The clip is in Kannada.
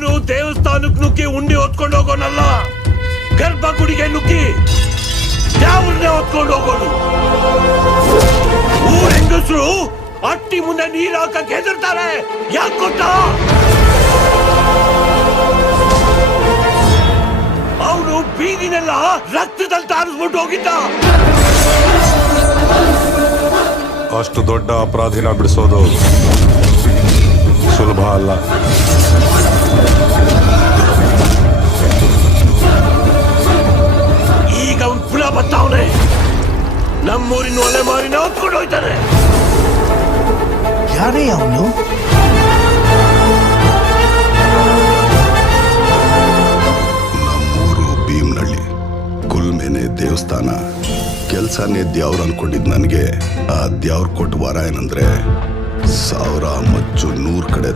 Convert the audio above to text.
ಅವನು ದೇವಸ್ಥಾನಕ್ಕೆ ನುಗ್ಗಿ ಉಂಡಿ ಹೊತ್ಕೊಂಡು ಹೋಗೋನಲ್ಲ, ಗರ್ಭಗುಡಿಗೆ ನುಗ್ಗಿ ಯಾವನ್ನೇ ಹೊತ್ಕೊಂಡು ಹೋಗೋನು. ಊರ್ ಹೆಂಗಸರು ಅಟ್ಟಿ ಮುಂದೆ ನೀರ್ ಹಾಕಕ್ಕೆ ಹೆದರ್ತಾರೆ. ಯಾಕೆ ಗೊತ್ತಾ? ಅವನು ಬೀದಿನೆಲ್ಲ ರಕ್ತದಲ್ಲಿ ತಾರಿಸ್ಬಿಟ್ಟು ಹೋಗಿದ್ದ. ಅಷ್ಟು ದೊಡ್ಡ ಅಪರಾಧಿನ ಬಿಡಿಸೋದು ಸುಲಭ ಅಲ್ಲ. ಈಗ ಅವನ್ ಪುಲ ಬತ್ತವನೆ. ನಮ್ಮೂರಿನ ಒಲೆ ಮಾರಿನ ಹೊತ್ಕೊಂಡು ಹೋಯ್ತಾನೆ. ಯಾರೇ ಅವನು? ನಮ್ಮೂರು ಭೀಮ್ನಳ್ಳಿ, ಕುಲ್ಮೇನೆ ದೇವಸ್ಥಾನ. ಕೆಲ್ಸನೇ ದ್ಯಾವ್ರು ಅನ್ಕೊಂಡಿದ್ ನನಗೆ ಆ ದ್ಯಾವ್ರು ಕೊಟ್ಟು ವರ ಏನಂದ್ರೆ 1000 ಮಚ್ಚು 100 ಕಡೆ